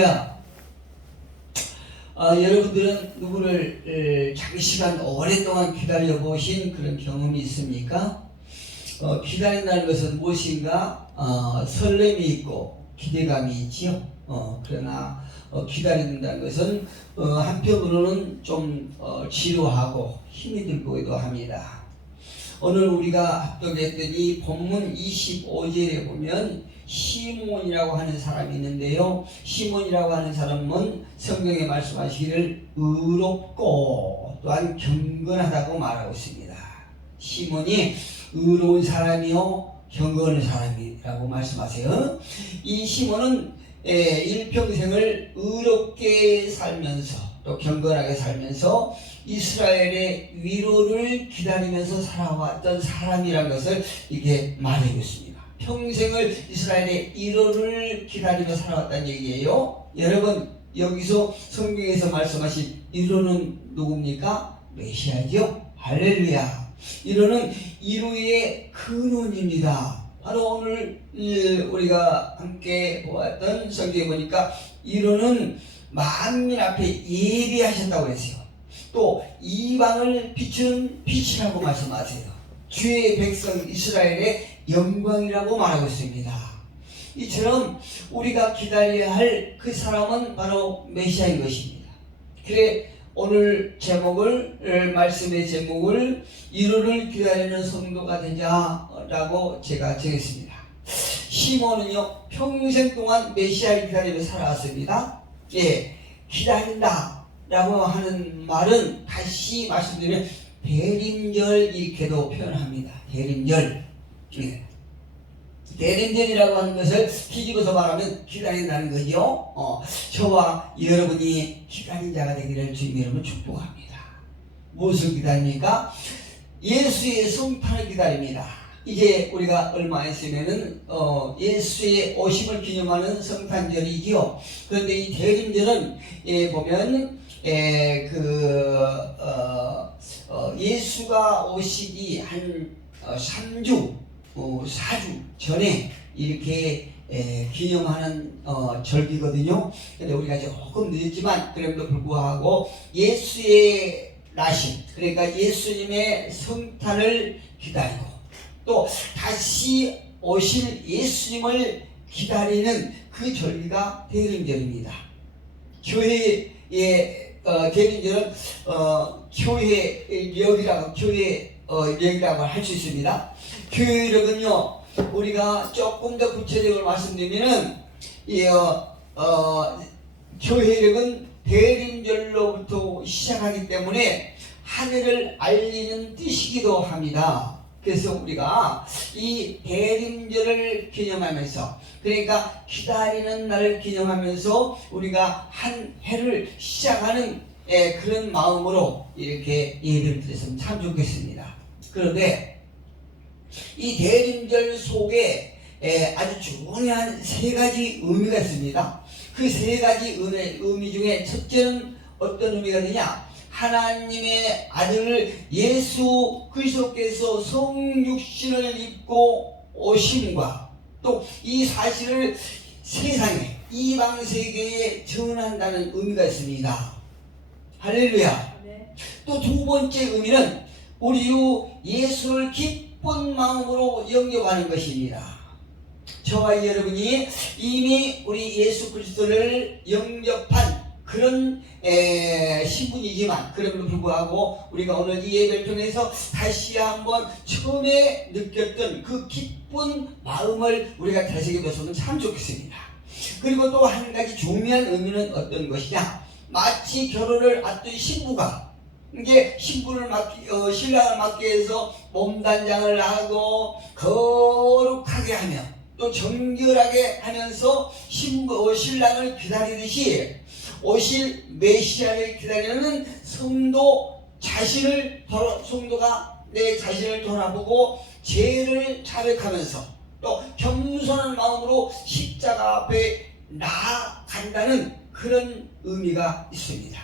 야, 아, 여러분들은 누구를 에, 장시간 오랫동안 기다려 보신 그런 경험이 있습니까? 어, 기다린다는 것은 무엇인가 어, 설렘이 있고 기대감이 있지요. 어, 그러나 어, 기다린다는 것은 어, 한편으로는 좀 어, 지루하고 힘이 들기도 합니다. 오늘 우리가 합독했더니 본문 25절에 보면 시몬이라고 하는 사람이 있는데요. 시몬이라고 하는 사람은 성경에 말씀하시기를 의롭고 또한 경건하다고 말하고 있습니다. 시몬이 의로운 사람이요 경건한 사람이라고 말씀하세요. 이 시몬은 에, 일평생을 의롭게 살면서 또 경건하게 살면서 이스라엘의 위로를 기다리면서 살아왔던 사람이라는 것을 이게 말하고 있습니다. 평생을 이스라엘의 위로를 기다리며 살아왔다는 얘기예요. 여러분 여기서 성경에서 말씀하신 위로는 누굽니까? 메시아죠. 할렐루야. 위로는 위로의 근원입니다. 바로 오늘 우리가 함께 보았던 성경에 보니까 위로는 만민 앞에 예비하셨다고 했어요. 또 이방을 비춘 빛이라고 말씀하세요. 주의 백성 이스라엘의 영광이라고 말하고 있습니다. 이처럼 우리가 기다려야 할 그 사람은 바로 메시아인 것입니다. 그래 오늘 제목을 말씀의 제목을 이루를 기다리는 성도가 되자라고 제가 정했습니다. 시몬은요 평생 동안 메시아를 기다리며 살아왔습니다. 예, 기다린다라고 하는 말은 다시 말씀드리면 대림절 이렇게도 표현합니다. 대림절. 예. 대림절이라고 하는 것을 뒤집어서 말하면 기다린다는 거죠. 어, 저와 여러분이 기다린 자가 되기를 주님 여러분 축복합니다. 무엇을 기다립니까? 예수의 성탄을 기다립니다. 이제 우리가 얼마 있으면은 어, 예수의 오심을 기념하는 성탄절이지요. 그런데 이 대림절은 예, 보면 예, 그 어, 어, 예수가 오시기 한 어, 3주, 어, 4주 전에 이렇게 에, 기념하는 어, 절기거든요. 근데 우리가 조금 늦었지만 그럼에도 불구하고 예수의 나신 그러니까 예수님의 성탄을 기다리고 또 다시 오실 예수님을 기다리는 그 절기가 대림절입니다. 교회의 어, 대림절은 어, 교회 력이라고 교회 어, 력이라고 할 수 있습니다. 교회 력은요 우리가 조금 더 구체적으로 말씀드리면은 이 어, 어, 교회 력은 대림절로부터 시작하기 때문에 하늘을 알리는 뜻이기도 합니다. 그래서 우리가 이 대림절을 기념하면서 그러니까 기다리는 날을 기념하면서 우리가 한 해를 시작하는 예, 그런 마음으로 이렇게 예배를 드렸으면 참 좋겠습니다. 그런데 이 대림절 속에 예, 아주 중요한 세 가지 의미가 있습니다. 그 세 가지 의미, 의미 중에 첫째는 어떤 의미가 되냐? 하나님의 아들 예수 그리스도께서 성육신을 입고 오심과 또 이 사실을 세상에 이방 세계에 전한다는 의미가 있습니다. 할렐루야. 또두 번째 의미는 우리 주 예수를 기쁜 마음으로 영접하는 것입니다. 저와 여러분이 이미 우리 예수 그리스도를 영접한 그런 에, 신분이지만 그럼에도 불구하고 우리가 오늘 이 예배를 통해서 다시 한번 처음에 느꼈던 그 기쁜 마음을 우리가 되새겨봤으면 참 좋겠습니다. 그리고 또 한 가지 중요한 의미는 어떤 것이냐? 마치 결혼을 앞둔 신부가 이게 신부를 맡기, 어, 신랑을 맡기 위해서 몸단장을 하고 거룩하게 하며 또 정결하게 하면서 신부, 어, 신랑을 기다리듯이 오실 메시아를 기다리는 성도 자신을 돌아, 성도가 내 자신을 돌아보고 죄를 자백하면서 또 겸손한 마음으로 십자가 앞에 나아간다는 그런 의미가 있습니다.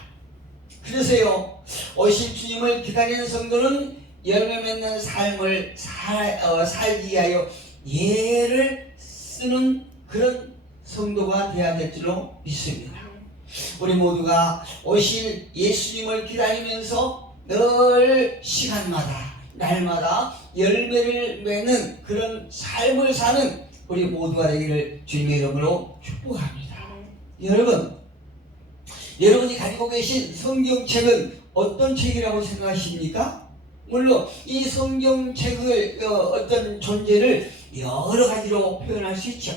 그래서요 오실 주님을 기다리는 성도는 열매 맺는 삶을 살, 어, 살기 위하여 예를 쓰는 그런 성도가 되어야 될 줄로 믿습니다. 우리 모두가 오실 예수님을 기다리면서 늘 시간마다 날마다 열매를 맺는 그런 삶을 사는 우리 모두가 되기를 주님의 이름으로 축복합니다. 여러분, 여러분이 가지고 계신 성경책은 어떤 책이라고 생각하십니까? 물론 이 성경책을 어, 어떤 존재를 여러 가지로 표현할 수 있죠.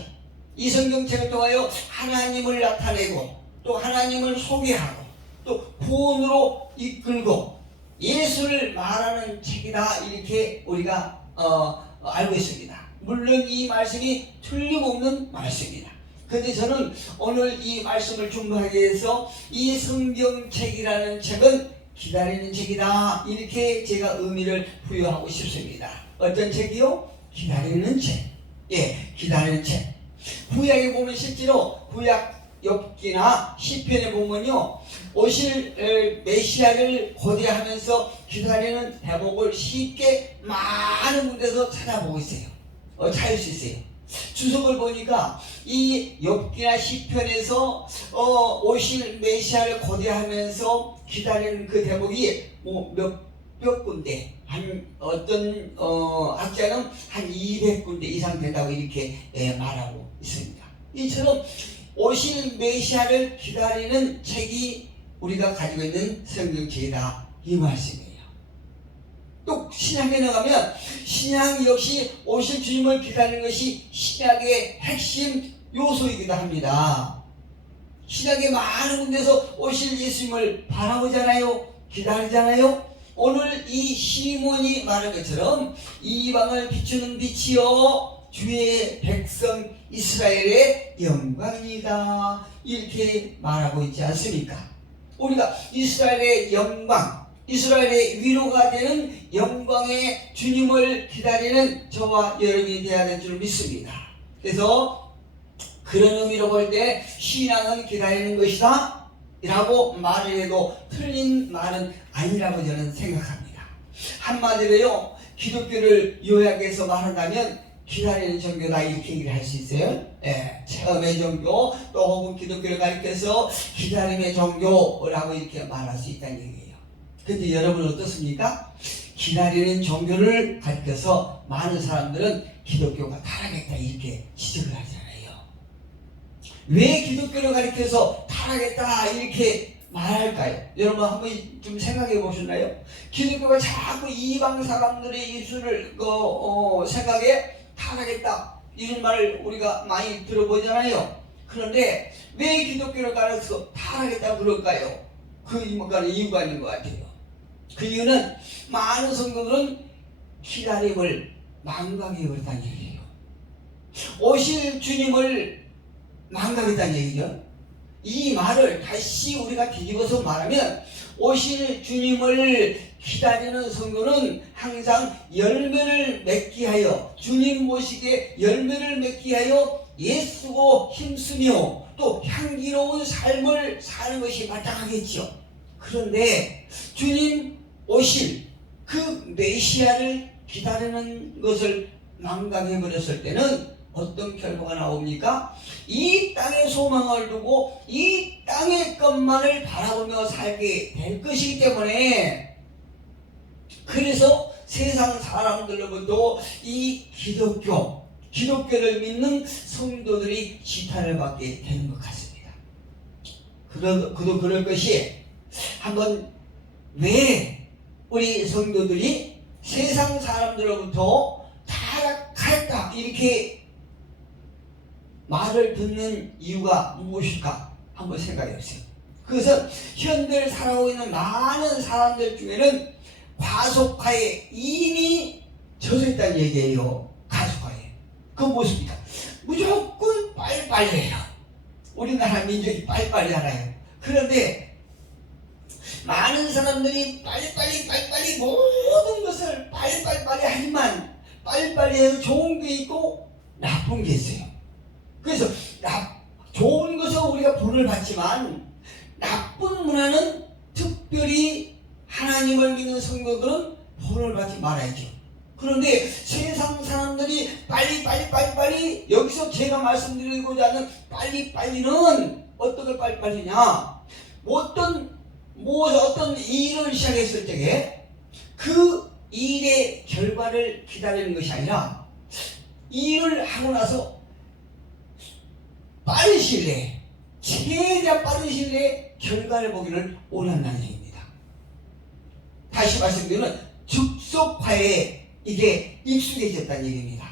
이 성경책을 통하여 하나님을 나타내고 또 하나님을 소개하고 또 구원으로 이끌고 예수를 말하는 책이다 이렇게 우리가 어, 알고 있습니다. 물론 이 말씀이 틀림없는 말씀입니다. 근데 저는 오늘 이 말씀을 준비하기 위해서 이 성경책이라는 책은 기다리는 책이다 이렇게 제가 의미를 부여하고 싶습니다. 어떤 책이요? 기다리는 책. 예, 기다리는 책. 구약에 보면 실제로 구약 엽기나 시편에 보면요 오실 에, 메시아를 고대하면서 기다리는 대목을 쉽게 많은 군데서 찾아보고 있어요. 어, 찾을 수 있어요. 주석을 보니까 이 엽기나 시편에서 어, 오실 메시아를 고대하면서 기다리는 그 대목이 뭐몇 몇 군데 한 어떤 어, 학자는 한 200군데 이상 된다고 이렇게 예, 말하고 있습니다. 이처럼 오실 메시아를 기다리는 책이 우리가 가지고 있는 성경책이다 이 말씀이에요. 또 신약에 나가면 신약 역시 오실 주님을 기다리는 것이 신약의 핵심 요소이기도 합니다. 신약의 많은 군데서 오실 예수님을 바라보잖아요. 기다리잖아요. 오늘 이 시몬이 말한 것처럼 이방을 비추는 빛이요 주의 백성 이스라엘의 영광이다 이렇게 말하고 있지 않습니까? 우리가 이스라엘의 영광, 이스라엘의 위로가 되는 영광의 주님을 기다리는 저와 여러분이 되어야 될 줄 믿습니다. 그래서 그런 의미로 볼 때 신앙은 기다리는 것이다 라고 말을 해도 틀린 말은 아니라고 저는 생각합니다. 한마디로요 기독교를 요약해서 말한다면 기다리는 종교다 이렇게 얘기를 할 수 있어요. 예, 체험의 종교 또 혹은 기독교를 가리켜서 기다림의 종교라고 이렇게 말할 수 있다는 얘기예요. 근데 여러분 어떻습니까? 기다리는 종교를 가리켜서 많은 사람들은 기독교가 타락했다 이렇게 지적을 하잖아요. 왜 기독교를 가리켜서 타락했다 이렇게 말할까요? 여러분 한번 좀 생각해 보셨나요? 기독교가 자꾸 이방 사람들의 예수를 그, 어, 생각에 타락했다 이런 말을 우리가 많이 들어보잖아요. 그런데 왜 기독교를 가려서 타락했다 그럴까요? 그 이유가 있는 것 같아요. 그 이유는 많은 성도들은 기다림을 망각해 버렸다는 얘기예요. 오실 주님을 망각했다는 얘기죠. 이 말을 다시 우리가 뒤집어서 말하면 오실 주님을 기다리는 성도는 항상 열매를 맺기 하여 주님 모시게 열매를 맺기 하여 예수고 힘쓰며 또 향기로운 삶을 사는 것이 마땅하겠지요. 그런데 주님 오실 그 메시아를 기다리는 것을 망각해 버렸을 때는 어떤 결과가 나옵니까? 이 땅의 소망을 두고 이 땅의 것만을 바라보며 살게 될 것이기 때문에 그래서 세상 사람들로부터 이 기독교, 기독교를 믿는 성도들이 지탄을 받게 되는 것 같습니다. 그도, 그도 그럴 것이 한번 왜 우리 성도들이 세상 사람들로부터 타락할까 이렇게 말을 듣는 이유가 무엇일까 한번 생각해 보세요. 그것은 현대를 살아오고 있는 많은 사람들 중에는 과속화에 이미 젖어 있다는 얘기예요. 과속화에. 그 무엇입니까? 무조건 빨리빨리 해요. 우리나라 민족이 빨리빨리 하나요. 그런데 많은 사람들이 빨리빨리 빨리빨리 모든 것을 빨리빨리 하지만 빨리빨리 해서 좋은 게 있고 나쁜 게 있어요. 그래서 나, 좋은 것은 우리가 본을 받지만 나쁜 문화는 특별히 하나님을 믿는 성도들은 본을 받지 말아야죠. 그런데 세상 사람들이 빨리 빨리 빨리 빨리 여기서 제가 말씀드리고자 하는 빨리 빨리는 어떻게 빨리 빨리냐 어떤 뭐 어떤 일을 시작했을 적에 그 일의 결과를 기다리는 것이 아니라 일을 하고 나서 빠른 시일 내에 최대한 빠른 시일 내에 결과를 보기를 원한다는 얘기입니다. 다시 말씀드리면 즉석화에 이게 익숙해졌다는 얘기입니다.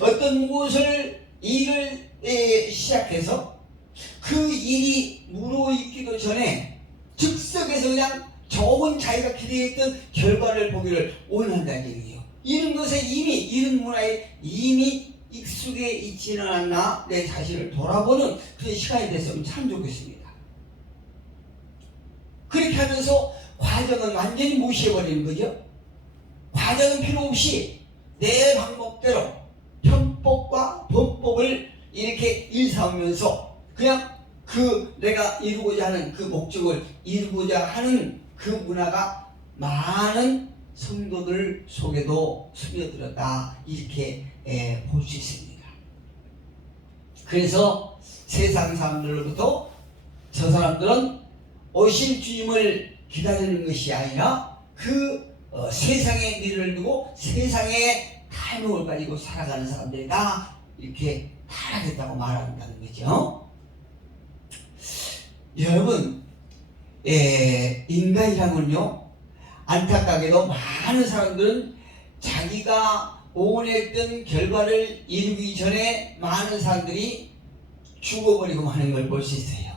어떤 무엇을 일을 에, 시작해서 그 일이 무르익기도 전에 즉석에서 그냥 좋은 자기가 기대했던 결과를 보기를 원한다는 얘기예요. 이런 것에 이미 이런 문화에 이미 익숙해 있지는 않나 내 자신을 돌아보는 그런 시간이 됐으면 참 좋겠습니다. 그렇게 하면서 과정은 완전히 무시해버리는 거죠. 과정은 필요 없이 내 방법대로 편법과 법법을 이렇게 일삼으면서 그냥 그 내가 이루고자 하는 그 목적을 이루고자 하는 그 문화가 많은 성도들 속에도 스며들었다 이렇게 볼수 있습니다. 그래서 세상 사람들로부터 저 사람들은 오실 주님을 기다리는 것이 아니라 그 어, 세상의 미래를 두고 세상의 탈명을 가지고 살아가는 사람들이다 이렇게 타락했다고 말한다는 거죠. 여러분, 에, 인간이라면요 안타깝게도 많은 사람들은 자기가 원했던 결과를 이루기 전에 많은 사람들이 죽어버리고 하는 걸 볼 수 있어요.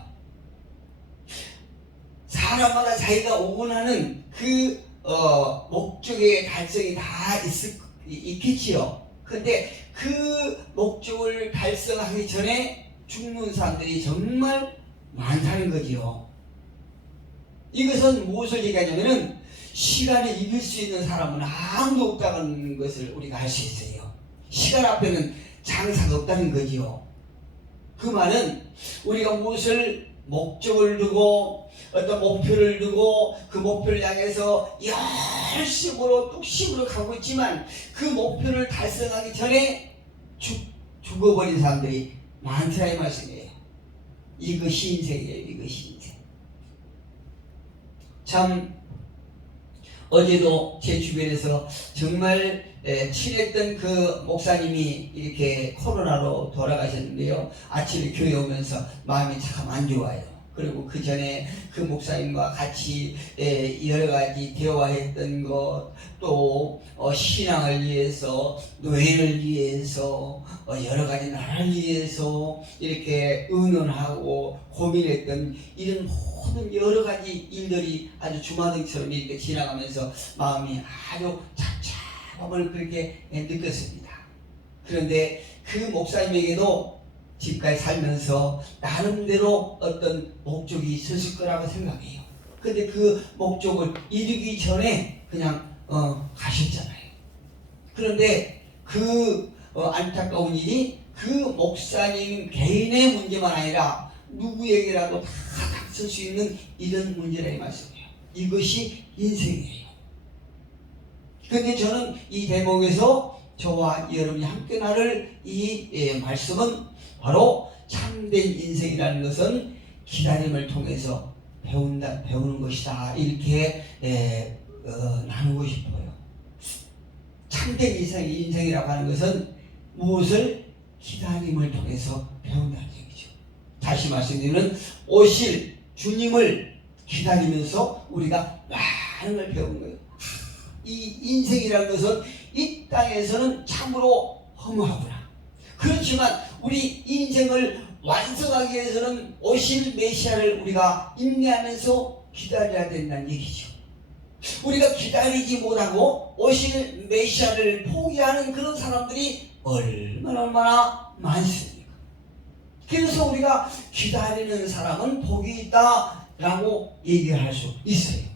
사람마다 자기가 원하는 그 어, 목적의 달성이 다 있을, 있겠지요. 근데 그 목적을 달성하기 전에 죽는 사람들이 정말 많다는 거지요. 이것은 무엇을 얘기하냐면은 시간을 이길 수 있는 사람은 아무도 없다는 것을 우리가 알 수 있어요. 시간 앞에는 장사가 없다는 거지요. 그 말은 우리가 무엇을 목적을 두고 어떤 목표를 두고 그 목표를 향해서 열심으로 뚝심으로 가고 있지만 그 목표를 달성하기 전에 죽, 죽어버린 사람들이 많더라 이 말씀이에요. 이것이 인생이에요. 이것이 인생. 참 어제도 제 주변에서 정말 에, 친했던 그 목사님이 이렇게 코로나로 돌아가셨는데요. 아침에 교회 오면서 마음이 참 안 좋아요. 그리고 그 전에 그 목사님과 같이 에, 여러 가지 대화했던 것, 또 어, 신앙을 위해서, 노예를 위해서, 어, 여러 가지 나라를 위해서 이렇게 의논하고 고민했던 이런 모든 여러 가지 일들이 아주 주마등처럼 이렇게 지나가면서 마음이 아주 착잡함을 그렇게 느꼈습니다. 그런데 그 목사님에게도 지금까지 살면서 나름대로 어떤 목적이 있었을 거라고 생각해요. 근데 그 목적을 이루기 전에 그냥 어, 가셨잖아요. 그런데 그 어, 안타까운 일이 그 목사님 개인의 문제만 아니라 누구에게라도 다 닥칠 수 있는 이런 문제라 이 말씀이에요. 이것이 인생이에요. 근데 저는 이 대목에서 저와 여러분이 함께 나를 이 예, 말씀은 바로 참된 인생이라는 것은 기다림을 통해서 배운다 배우는 것이다 이렇게 에, 어, 나누고 싶어요. 참된 인생 인생이라고 하는 것은 무엇을 기다림을 통해서 배운다는 얘기죠. 다시 말씀드리면 오실 주님을 기다리면서 우리가 많은 걸 배우는 거예요. 이 인생이라는 것은 이 땅에서는 참으로 허무하구나. 그렇지만 우리 인생을 완성하기 위해서는 오실 메시아를 우리가 인내하면서 기다려야 된다는 얘기죠. 우리가 기다리지 못하고 오실 메시아를 포기하는 그런 사람들이 얼마나 얼마나 많습니까? 그래서 우리가 기다리는 사람은 복이 있다라고 얘기할 수 있어요.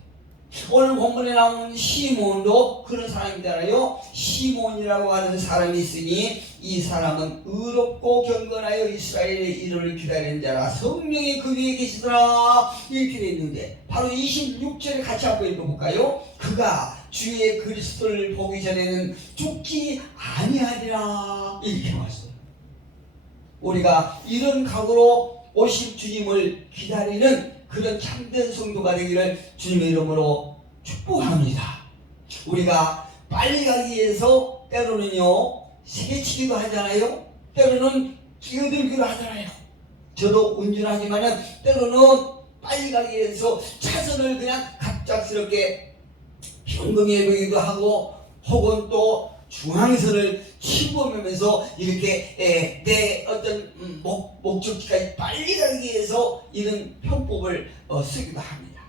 오늘 본문에 나온 시몬도 그런 사람이잖아요. 시몬이라고 하는 사람이 있으니 이 사람은 의롭고 경건하여 이스라엘의 이름을 기다리는 자라 성령이 그 위에 계시더라 이렇게 되어 있는데 바로 26절에 같이 한번 읽어볼까요? 그가 주의 그리스도를 보기 전에는 죽지 아니하리라 이렇게 말했어요. 우리가 이런 각오로 오실 주님을 기다리는 그런 참된 성도가 되기를 주님의 이름으로 축복합니다. 우리가 빨리 가기 위해서 때로는요 세치기도 하잖아요. 때로는 끼어들기도 하잖아요. 저도 운전하지만은 때로는 빨리 가기 위해서 차선을 그냥 갑작스럽게 변경해보기도 하고 혹은 또 중앙선을 침범하면서 이렇게 에, 내 어떤 음, 목, 목적지까지 빨리 가기 위해서 이런 편법을 어, 쓰기도 합니다.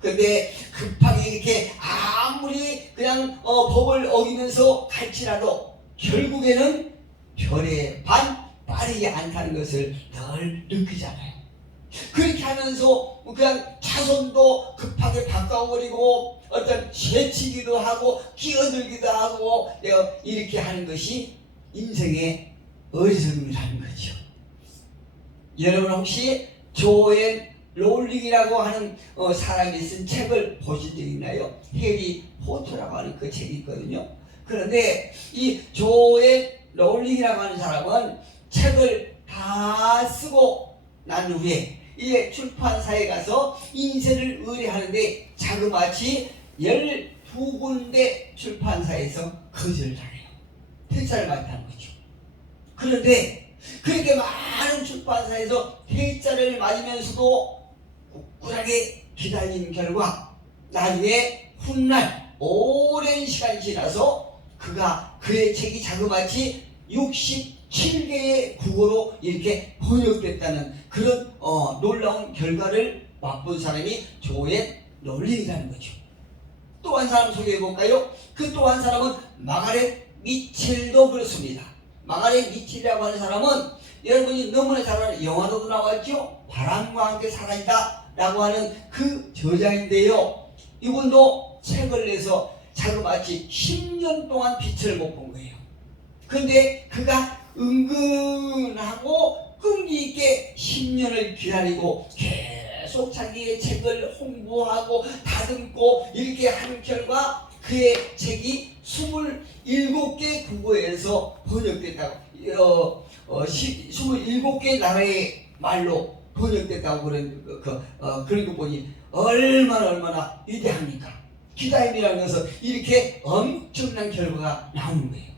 근데 급하게 이렇게 아무리 그냥 어, 법을 어기면서 갈지라도 결국에는 별의 반 빠르게 안 타는 것을 늘 느끼잖아요. 그렇게 하면서 그냥 차선도 급하게 바꿔버리고 어떤 새치기도 하고 끼어들기도 하고 어, 이렇게 하는 것이 인생의 어리석음이라는 거죠. 여러분 혹시 조앤 롤링이라고 하는 어, 사람이 쓴 책을 보신 적 있나요? 해리 포터라고 하는 그 책이 있거든요. 그런데 이 조앤 롤링이라고 하는 사람은 책을 다 쓰고 난 후에 이제 출판사에 가서 인쇄를 의뢰하는데 자그마치 12군데 출판사에서 거절을 당해요. 퇴짜를 맞다는 거죠. 그런데 그렇게 많은 출판사에서 퇴짜를 맞으면서도 꿋꿋하게 기다린 결과 나중에 훗날 오랜 시간이 지나서 그가 그의 책이 자그마치 67개의 국어로 이렇게 번역됐다는 그런 어, 놀라운 결과를 맛본 사람이 조앤 롤링이라는 거죠. 또 한 사람 소개해 볼까요? 그 또 한 사람은 마가렛 미첼도 그렇습니다. 마가렛 미첼이라고 하는 사람은 여러분이 너무나 잘 아는 영화로도 나왔죠? 바람과 함께 사라지다 라고 하는 그 저자인데요. 이분도 책을 내서 자그마치 10년 동안 빛을 못 본 거예요. 근데 그가 은근하고 끈기 있게 10년을 기다리고 계속 자기의 책을 홍보하고 다듬고 이렇게 하는 결과 그의 책이 27개 국어에서 번역됐다고 어, 어, 시, 27개 나라의 말로 번역됐다고 그런 그, 그, 어, 그런 거 보니 얼마나 얼마나 위대합니까? 기다림이라는 것은 이렇게 엄청난 결과가 나오는 거예요.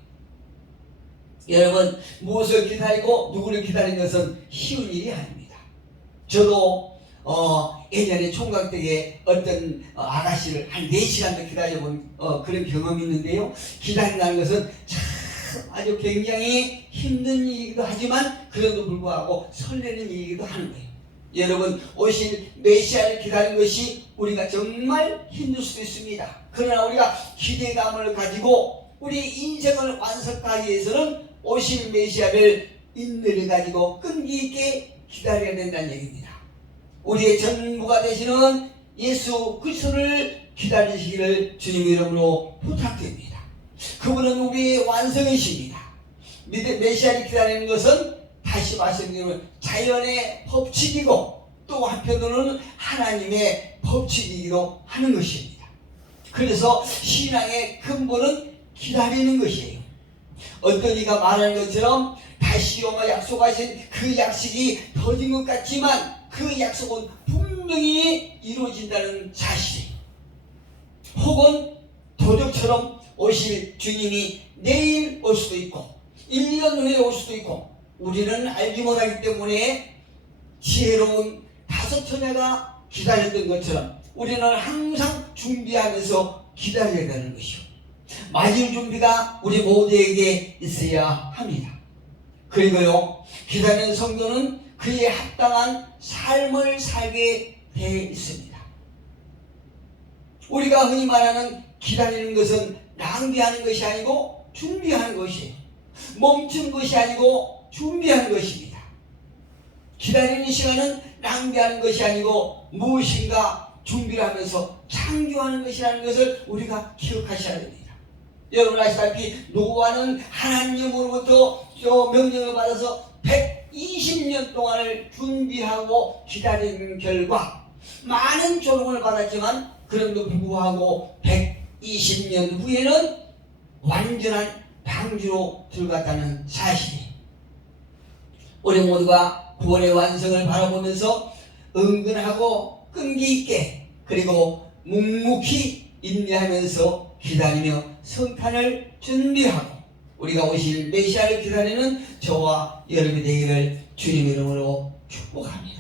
여러분 무엇을 기다리고 누구를 기다리는 것은 쉬운 일이 아닙니다. 저도 어, 예전에 총각 때에 어떤 어, 아가씨를 한 4시간도 기다려본 어, 그런 경험이 있는데요. 기다린다는 것은 참 아주 굉장히 힘든 일이기도 하지만 그래도 불구하고 설레는 일이기도 하는 거예요. 여러분 오실 메시아를 기다리는 것이 우리가 정말 힘들 수도 있습니다. 그러나 우리가 기대감을 가지고 우리 인생을 완성하기 위해서는 오실 메시아를 인내를 가지고 끈기 있게 기다려야 된다는 얘기입니다. 우리의 전부가 되시는 예수 그리스도를 기다리시기를 주님 이름으로 부탁드립니다. 그분은 우리의 완성이십니다. 메시아를 기다리는 것은 다시 말씀드리면 자연의 법칙이고 또 한편으로는 하나님의 법칙이기도 하는 것입니다. 그래서 신앙의 근본은 기다리는 것이에요. 어떤 이가 말하는 것처럼 다시 오마 약속하신 그 약속이 더딘 것 같지만 그 약속은 분명히 이루어진다는 사실이에요. 혹은 도적처럼 오실 주님이 내일 올 수도 있고 1년 후에 올 수도 있고 우리는 알지 못하기 때문에 지혜로운 다섯 처녀가 기다렸던 것처럼 우리는 항상 준비하면서 기다려야 되는 것이요. 맞을 준비가 우리 모두에게 있어야 합니다. 그리고요, 기다리는 성도는 그에 합당한 삶을 살게 돼 있습니다. 우리가 흔히 말하는 기다리는 것은 낭비하는 것이 아니고 준비하는 것이에요. 멈춘 것이 아니고 준비하는 것입니다. 기다리는 시간은 낭비하는 것이 아니고 무엇인가 준비를 하면서 창조하는 것이라는 것을 우리가 기억하셔야 됩니다. 여러분 아시다시피 노아는 하나님으로부터 저 명령을 받아서 120년 동안을 준비하고 기다리는 결과 많은 조롱을 받았지만 그럼에도 불구하고 20년 후에는 완전한 방주로 들어갔다는 사실이 우리 모두가 구원의 완성을 바라보면서 은근하고 끈기 있게 그리고 묵묵히 인내하면서 기다리며 성탄을 준비하고 우리가 오실 메시아를 기다리는 저와 여러분이 되기를 주님 이름으로 축복합니다.